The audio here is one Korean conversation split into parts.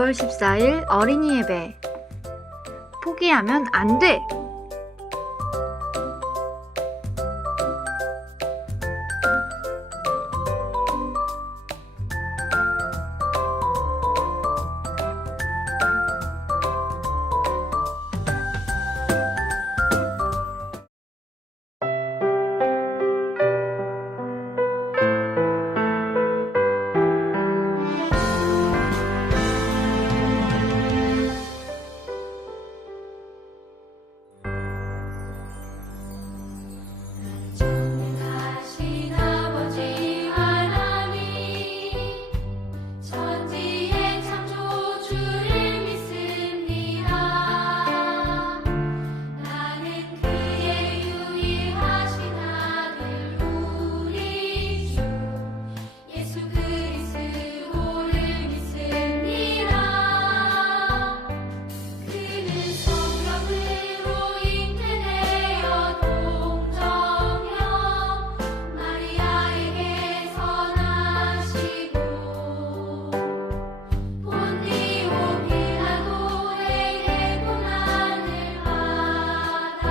4월 14일 어린이 예배. 포기하면 안 돼! 전능하신 아버지 하나님, 천지의 창조주를 믿습니다. 나는 그의 유일하신 아들 우리 주 예수 그리스도를 믿습니다. 그는 성령으로 잉태되어 동정녀 마리아에게서 나시고 본디오 빌라도에게 고난을 받아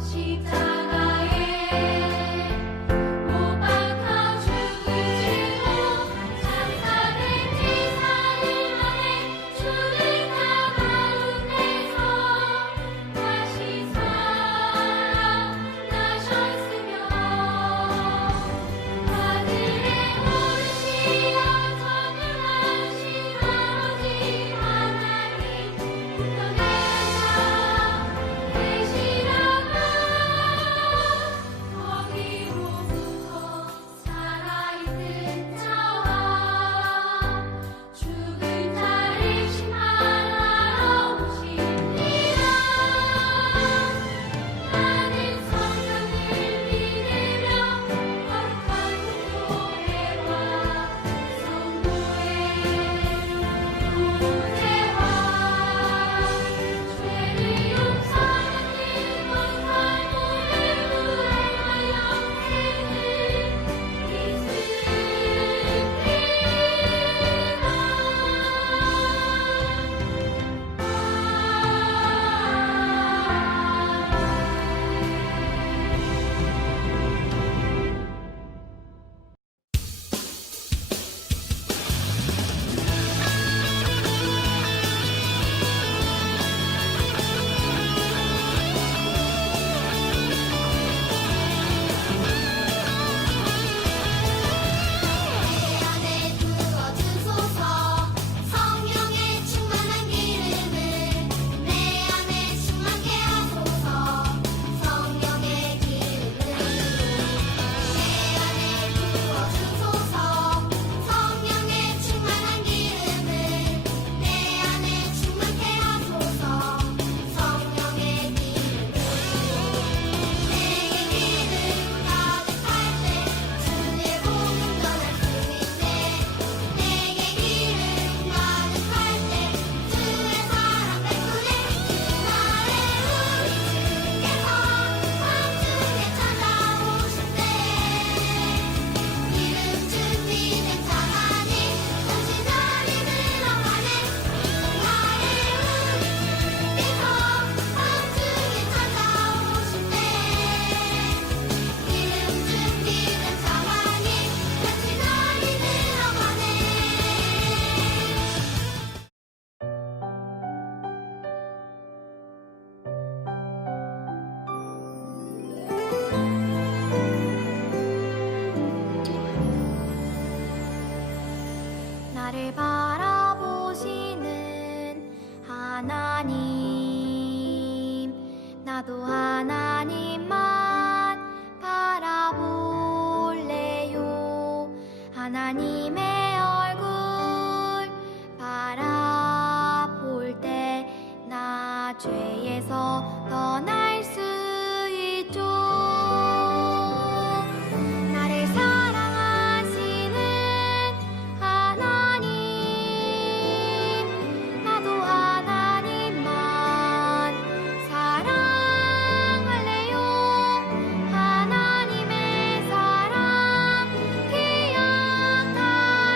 십자가에 못 박혀 죽으시고 장사된 지 4일 만에 죽은 자 가운데서 다시 살아나셨으며 하늘에 오르시어 전능하신 아버지 하나님 우편에 계시다가 거기로부터 살아있는 자와 죽은 자를 심판하러 오십니다. 나는 성령을 믿으며 거룩한 공로회와 성도의 교제와 죄를 용서하는 거룩한 몸을 구하여 내 안에 부어주소서. 성령의 충만한 기름을 내 안에 충만케 하소서. 성령의 기름을 내 안에 부어주소서. 성령의 충만한 기름을 내 안에 충만케 하소서. 성령의 기름을 내게 기름 가득할 때 주의 복음 전할 수 있네. 내게 기름 가득할 때 주의 사랑 베푸네. 그날에 우리 주께서 밤중에 찾아오실 때 기름 준비된 자만이 다시 자리 들어가네. 그날에 우리 주께서 밤중에 찾아오실 때 기름 준비된 자만이 다시 자리 들어가네. 나를 바라보시는 하나님, 나도 하나님만 바라볼래요. 하나님의 얼굴 바라볼 때 나 죄에서 떠날 수 있죠. 나를 사랑하시는 하나님, 나도 하나님만 사랑할래요. 하나님의 사랑 기억하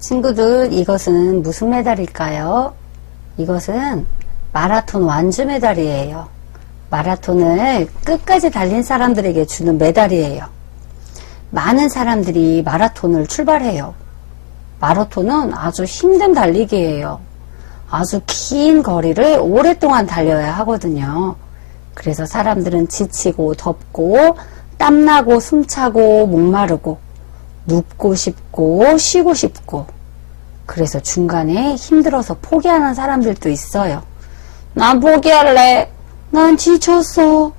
친구들, 이것은 무슨 메달일까요? 이것은 마라톤 완주 메달이에요. 마라톤을 끝까지 달린 사람들에게 주는 메달이에요. 많은 사람들이 마라톤을 출발해요. 마라톤은 아주 힘든 달리기예요. 아주 긴 거리를 오랫동안 달려야 하거든요. 그래서 사람들은 지치고 덥고 땀나고 숨차고 목마르고 눕고 싶고 쉬고 싶고, 그래서 중간에 힘들어서 포기하는 사람들도 있어요. 난 포기할래. 난 지쳤어.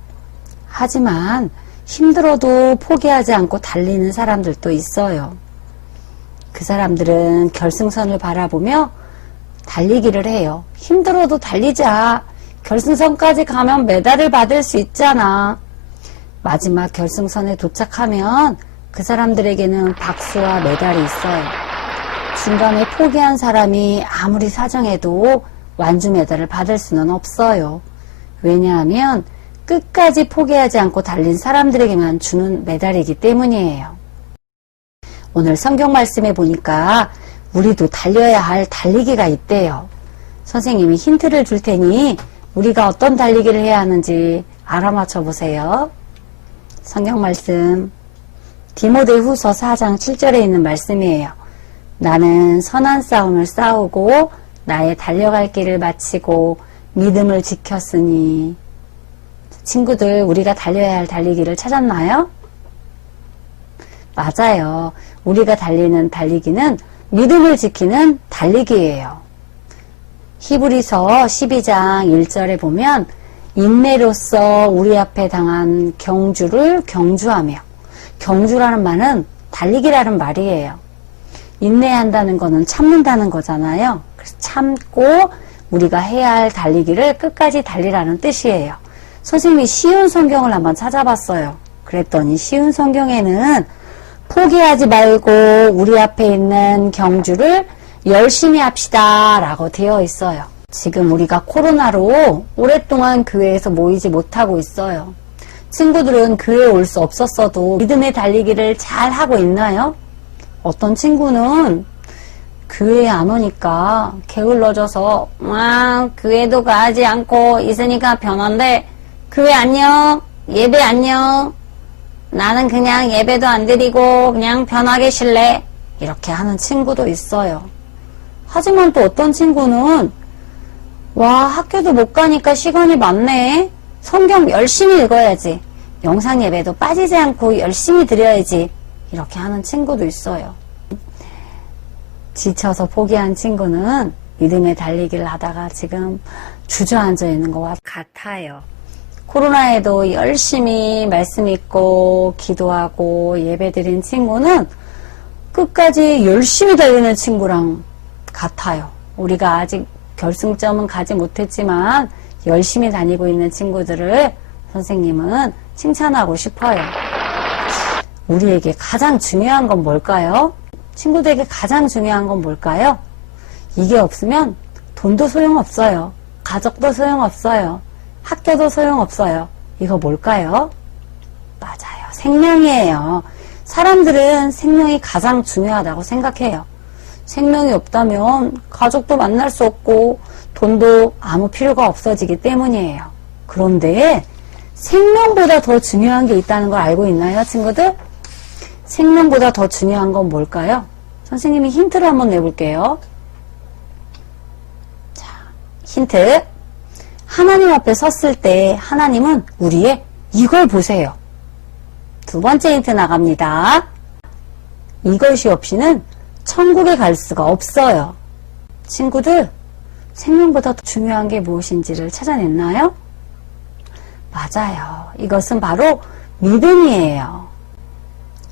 하지만 힘들어도 포기하지 않고 달리는 사람들도 있어요. 그 사람들은 결승선을 바라보며 달리기를 해요. 힘들어도 달리자. 결승선까지 가면 메달을 받을 수 있잖아. 마지막 결승선에 도착하면 그 사람들에게는 박수와 메달이 있어요. 중간에 포기한 사람이 아무리 사정해도 완주 메달을 받을 수는 없어요. 왜냐하면 끝까지 포기하지 않고 달린 사람들에게만 주는 메달이기 때문이에요. 오늘 성경 말씀에 보니까 우리도 달려야 할 달리기가 있대요. 선생님이 힌트를 줄 테니 우리가 어떤 달리기를 해야 하는지 알아맞혀 보세요. 성경 말씀 디모데후서 4장 7절에 있는 말씀이에요. 나는 선한 싸움을 싸우고 나의 달려갈 길을 마치고 믿음을 지켰으니. 친구들, 우리가 달려야 할 달리기를 찾았나요? 맞아요. 우리가 달리는 달리기는 믿음을 지키는 달리기예요. 히브리서 12장 1절에 보면 인내로서 우리 앞에 당한 경주를 경주하며, 경주라는 말은 달리기라는 말이에요. 인내한다는 거는 참는다는 거잖아요. 그래서 참고 우리가 해야 할 달리기를 끝까지 달리라는 뜻이에요. 선생님이 쉬운 성경을 한번 찾아봤어요. 그랬더니 쉬운 성경에는 포기하지 말고 우리 앞에 있는 경주를 열심히 합시다 라고 되어 있어요. 지금 우리가 코로나로 오랫동안 교회에서 모이지 못하고 있어요. 친구들은 교회에 올 수 없었어도 믿음의 달리기를 잘 하고 있나요? 어떤 친구는 교회에 안 오니까 게을러져서 교회도 가지 않고 있으니까 변한데 교회 안녕, 예배 안녕, 나는 그냥 예배도 안 드리고 그냥 편하게 쉴래, 이렇게 하는 친구도 있어요. 하지만 또 어떤 친구는 학교도 못 가니까 시간이 많네, 성경 열심히 읽어야지, 영상 예배도 빠지지 않고 열심히 드려야지, 이렇게 하는 친구도 있어요. 지쳐서 포기한 친구는 믿음의 달리기를 하다가 지금 주저앉아 있는 것 같아요. 코로나에도 열심히 말씀 읽고 기도하고 예배드린 친구는 끝까지 열심히 달리는 친구랑 같아요. 우리가 아직 결승점은 가지 못했지만 열심히 다니고 있는 친구들을 선생님은 칭찬하고 싶어요. 우리에게 가장 중요한 건 뭘까요? 친구들에게 가장 중요한 건 뭘까요? 이게 없으면 돈도 소용없어요. 가족도 소용없어요. 학교도 소용없어요. 이거 뭘까요? 맞아요. 생명이에요. 사람들은 생명이 가장 중요하다고 생각해요. 생명이 없다면 가족도 만날 수 없고 돈도 아무 필요가 없어지기 때문이에요. 그런데 생명보다 더 중요한 게 있다는 걸 알고 있나요, 친구들? 생명보다 더 중요한 건 뭘까요? 선생님이 힌트를 한번 내볼게요. 자, 힌트. 하나님 앞에 섰을 때 하나님은 우리의 이걸 보세요. 두 번째 힌트 나갑니다. 이것이 없이는 천국에 갈 수가 없어요. 친구들, 생명보다 더 중요한 게 무엇인지를 찾아냈나요? 맞아요. 이것은 바로 믿음이에요.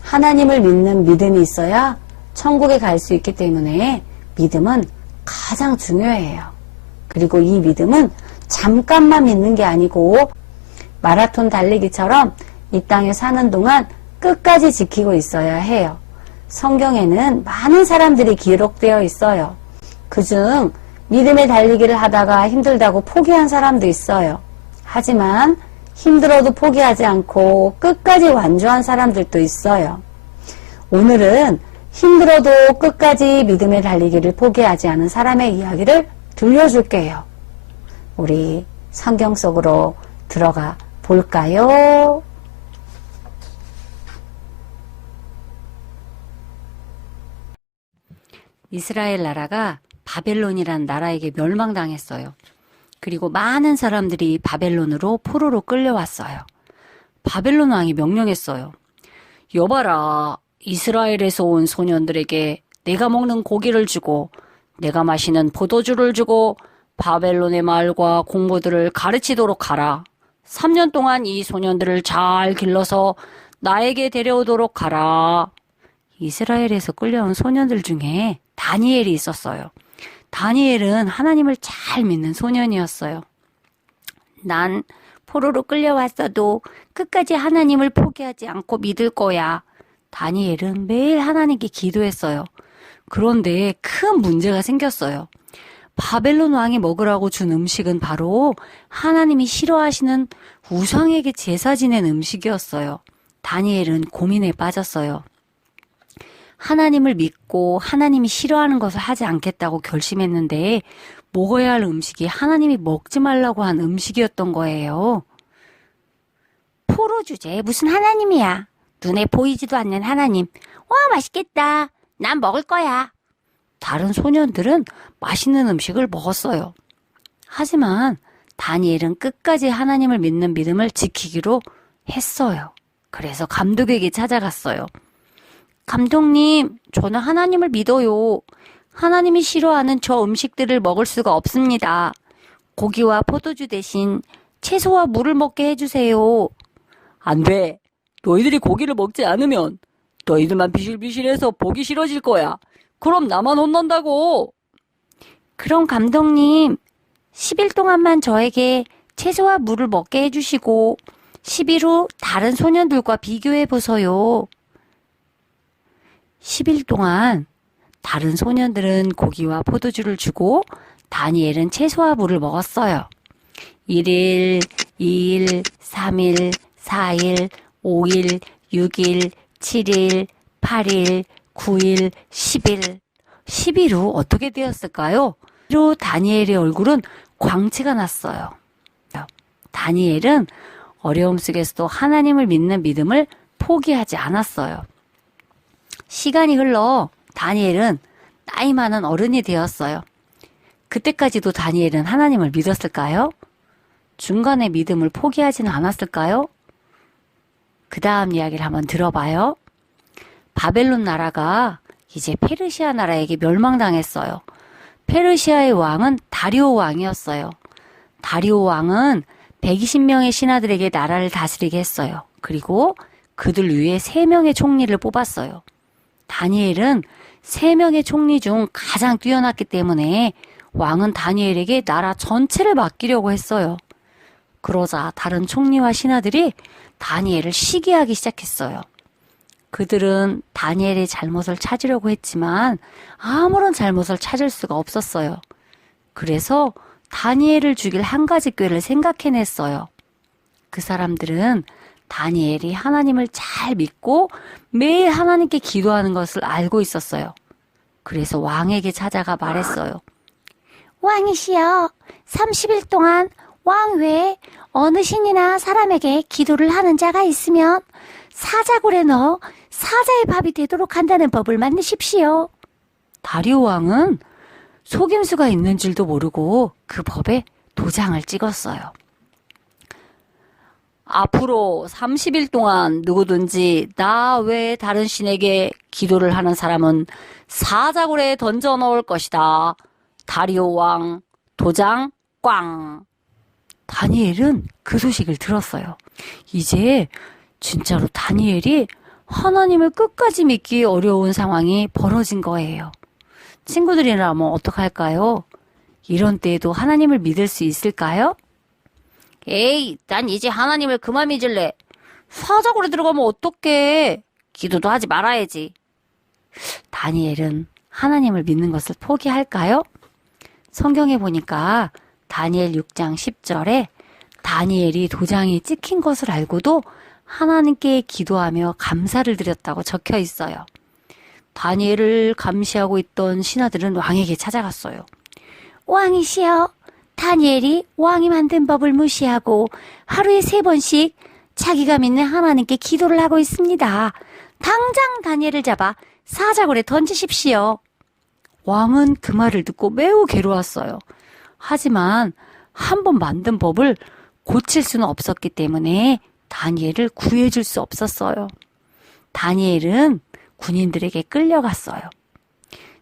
하나님을 믿는 믿음이 있어야 천국에 갈 수 있기 때문에 믿음은 가장 중요해요. 그리고 이 믿음은 잠깐만 믿는 게 아니고 마라톤 달리기처럼 이 땅에 사는 동안 끝까지 지키고 있어야 해요. 성경에는 많은 사람들이 기록되어 있어요. 그중 믿음의 달리기를 하다가 힘들다고 포기한 사람도 있어요. 하지만 힘들어도 포기하지 않고 끝까지 완주한 사람들도 있어요. 오늘은 힘들어도 끝까지 믿음의 달리기를 포기하지 않은 사람의 이야기를 들려줄게요. 우리 성경 속으로 들어가 볼까요? 이스라엘 나라가 바벨론이란 나라에게 멸망당했어요. 그리고 많은 사람들이 바벨론으로 포로로 끌려왔어요. 바벨론 왕이 명령했어요. 여봐라, 이스라엘에서 온 소년들에게 내가 먹는 고기를 주고 내가 마시는 포도주를 주고 바벨론의 말과 공부들을 가르치도록 하라. 3년 동안 이 소년들을 잘 길러서 나에게 데려오도록 하라. 이스라엘에서 끌려온 소년들 중에 다니엘이 있었어요. 다니엘은 하나님을 잘 믿는 소년이었어요. 난 포로로 끌려왔어도 끝까지 하나님을 포기하지 않고 믿을 거야. 다니엘은 매일 하나님께 기도했어요. 그런데 큰 문제가 생겼어요. 바벨론 왕이 먹으라고 준 음식은 바로 하나님이 싫어하시는 우상에게 제사 지낸 음식이었어요. 다니엘은 고민에 빠졌어요. 하나님을 믿고 하나님이 싫어하는 것을 하지 않겠다고 결심했는데 먹어야 할 음식이 하나님이 먹지 말라고 한 음식이었던 거예요. 포로 주제 무슨 하나님이야. 눈에 보이지도 않는 하나님. 와, 맛있겠다. 난 먹을 거야. 다른 소년들은 맛있는 음식을 먹었어요. 하지만 다니엘은 끝까지 하나님을 믿는 믿음을 지키기로 했어요. 그래서 감독에게 찾아갔어요. 감독님, 저는 하나님을 믿어요. 하나님이 싫어하는 저 음식들을 먹을 수가 없습니다. 고기와 포도주 대신 채소와 물을 먹게 해주세요. 안 돼. 너희들이 고기를 먹지 않으면 너희들만 비실비실해서 보기 싫어질 거야. 그럼 나만 혼난다고. 그럼 감독님, 10일 동안만 저에게 채소와 물을 먹게 해주시고 10일 후 다른 소년들과 비교해보세요. 10일 동안 다른 소년들은 고기와 포도주를 주고 다니엘은 채소와 물을 먹었어요. 1일, 2일, 3일, 4일, 5일, 6일, 7일, 8일, 9일, 10일. 10일 후 어떻게 되었을까요? 10일 후 다니엘의 얼굴은 광채가 났어요. 다니엘은 어려움 속에서도 하나님을 믿는 믿음을 포기하지 않았어요. 시간이 흘러 다니엘은 나이 많은 어른이 되었어요. 그때까지도 다니엘은 하나님을 믿었을까요? 중간에 믿음을 포기하지는 않았을까요? 그 다음 이야기를 한번 들어봐요. 바벨론 나라가 이제 페르시아 나라에게 멸망당했어요. 페르시아의 왕은 다리오 왕이었어요. 다리오 왕은 120명의 신하들에게 나라를 다스리게 했어요. 그리고 그들 위에 3명의 총리를 뽑았어요. 다니엘은 3명의 총리 중 가장 뛰어났기 때문에 왕은 다니엘에게 나라 전체를 맡기려고 했어요. 그러자 다른 총리와 신하들이 다니엘을 시기하기 시작했어요. 그들은 다니엘의 잘못을 찾으려고 했지만 아무런 잘못을 찾을 수가 없었어요. 그래서 다니엘을 죽일 한 가지 꾀를 생각해냈어요. 그 사람들은 다니엘이 하나님을 잘 믿고 매일 하나님께 기도하는 것을 알고 있었어요. 그래서 왕에게 찾아가 말했어요. 왕이시여, 30일 동안 왕 외에 어느 신이나 사람에게 기도를 하는 자가 있으면 사자굴에 넣어 사자의 밥이 되도록 한다는 법을 만드십시오. 다리오 왕은 속임수가 있는 줄도 모르고 그 법에 도장을 찍었어요. 앞으로 30일 동안 누구든지 나 외에 다른 신에게 기도를 하는 사람은 사자굴에 던져 넣을 것이다. 다리오 왕, 도장 꽝. 다니엘은 그 소식을 들었어요. 이제 진짜로 다니엘이 하나님을 끝까지 믿기 어려운 상황이 벌어진 거예요. 친구들이라면 어떡할까요? 이런 때에도 하나님을 믿을 수 있을까요? 에이, 난 이제 하나님을 그만 믿을래. 사자굴에 들어가면 어떡해. 기도도 하지 말아야지. 다니엘은 하나님을 믿는 것을 포기할까요? 성경에 보니까 다니엘 6장 10절에 다니엘이 도장이 찍힌 것을 알고도 하나님께 기도하며 감사를 드렸다고 적혀 있어요. 다니엘을 감시하고 있던 신하들은 왕에게 찾아갔어요. 왕이시여, 다니엘이 왕이 만든 법을 무시하고 하루에 3번씩 자기가 믿는 하나님께 기도를 하고 있습니다. 당장 다니엘을 잡아 사자굴에 던지십시오. 왕은 그 말을 듣고 매우 괴로웠어요. 하지만 한 번 만든 법을 고칠 수는 없었기 때문에 다니엘을 구해줄 수 없었어요. 다니엘은 군인들에게 끌려갔어요.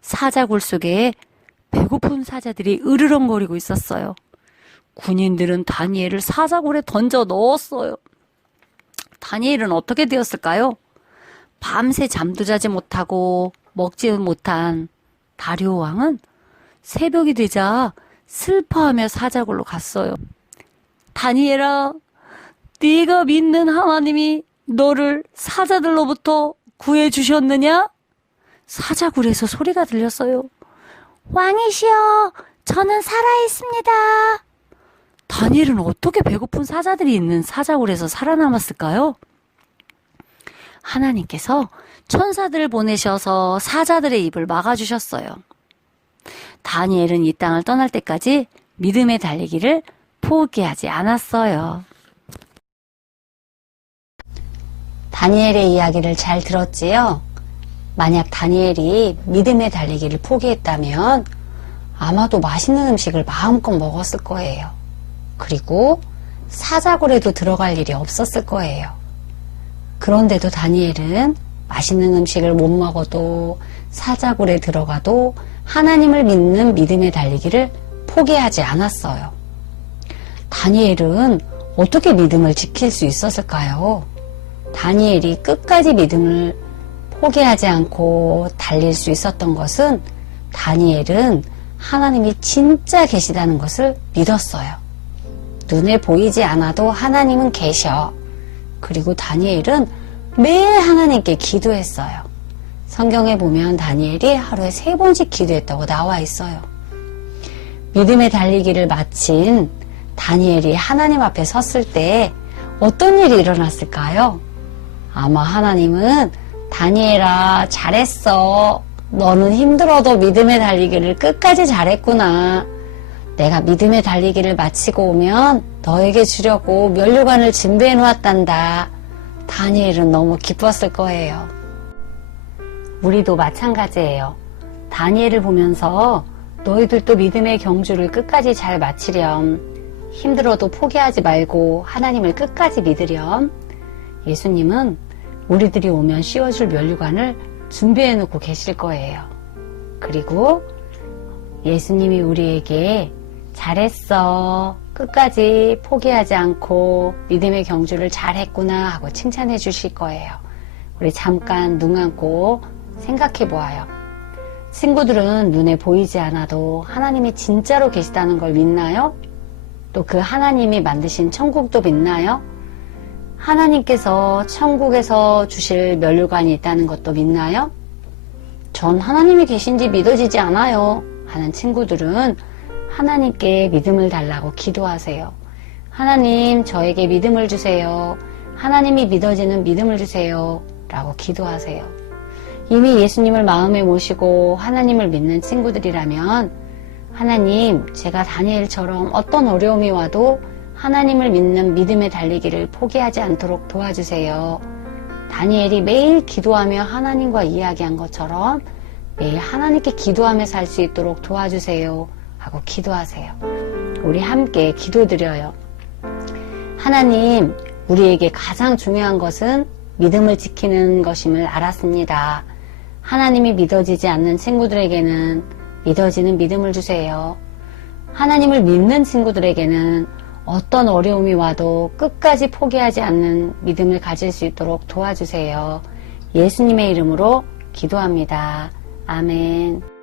사자굴 속에 배고픈 사자들이 으르렁거리고 있었어요. 군인들은 다니엘을 사자굴에 던져 넣었어요. 다니엘은 어떻게 되었을까요? 밤새 잠도 자지 못하고 먹지 못한 다리오 왕은 새벽이 되자 슬퍼하며 사자굴로 갔어요. 다니엘아, 네가 믿는 하나님이 너를 사자들로부터 구해주셨느냐? 사자굴에서 소리가 들렸어요. 왕이시여, 저는 살아있습니다. 다니엘은 어떻게 배고픈 사자들이 있는 사자굴에서 살아남았을까요? 하나님께서 천사들을 보내셔서 사자들의 입을 막아주셨어요. 다니엘은 이 땅을 떠날 때까지 믿음의 달리기를 포기하지 않았어요. 다니엘의 이야기를 잘 들었지요? 만약 다니엘이 믿음의 달리기를 포기했다면 아마도 맛있는 음식을 마음껏 먹었을 거예요. 그리고 사자굴에도 들어갈 일이 없었을 거예요. 그런데도 다니엘은 맛있는 음식을 못 먹어도 사자굴에 들어가도 하나님을 믿는 믿음의 달리기를 포기하지 않았어요. 다니엘은 어떻게 믿음을 지킬 수 있었을까요? 다니엘이 끝까지 믿음을 포기하지 않고 달릴 수 있었던 것은 다니엘은 하나님이 진짜 계시다는 것을 믿었어요. 눈에 보이지 않아도 하나님은 계셔. 그리고 다니엘은 매일 하나님께 기도했어요. 성경에 보면 다니엘이 하루에 3번씩 기도했다고 나와 있어요. 믿음의 달리기를 마친 다니엘이 하나님 앞에 섰을 때 어떤 일이 일어났을까요? 아마 하나님은 다니엘아, 잘했어. 너는 힘들어도 믿음의 달리기를 끝까지 잘했구나. 내가 믿음의 달리기를 마치고 오면 너에게 주려고 면류관을 준비해 놓았단다. 다니엘은 너무 기뻤을 거예요. 우리도 마찬가지예요. 다니엘을 보면서 너희들도 믿음의 경주를 끝까지 잘 마치렴. 힘들어도 포기하지 말고 하나님을 끝까지 믿으렴. 예수님은 우리들이 오면 씌워줄 면류관을 준비해 놓고 계실 거예요. 그리고 예수님이 우리에게 잘했어. 끝까지 포기하지 않고 믿음의 경주를 잘했구나 하고 칭찬해 주실 거예요. 우리 잠깐 눈 감고 생각해 보아요. 친구들은 눈에 보이지 않아도 하나님이 진짜로 계시다는 걸 믿나요? 또 그 하나님이 만드신 천국도 믿나요? 하나님께서 천국에서 주실 면류관이 있다는 것도 믿나요? 전 하나님이 계신지 믿어지지 않아요 하는 친구들은 하나님께 믿음을 달라고 기도하세요. 하나님, 저에게 믿음을 주세요. 하나님이 믿어지는 믿음을 주세요 라고 기도하세요. 이미 예수님을 마음에 모시고 하나님을 믿는 친구들이라면 하나님, 제가 다니엘처럼 어떤 어려움이 와도 하나님을 믿는 믿음의 달리기를 포기하지 않도록 도와주세요. 다니엘이 매일 기도하며 하나님과 이야기한 것처럼 매일 하나님께 기도하며 살 수 있도록 도와주세요 하고 기도하세요. 우리 함께 기도드려요. 하나님, 우리에게 가장 중요한 것은 믿음을 지키는 것임을 알았습니다. 하나님이 믿어지지 않는 친구들에게는 믿어지는 믿음을 주세요. 하나님을 믿는 친구들에게는 어떤 어려움이 와도 끝까지 포기하지 않는 믿음을 가질 수 있도록 도와주세요. 예수님의 이름으로 기도합니다. 아멘.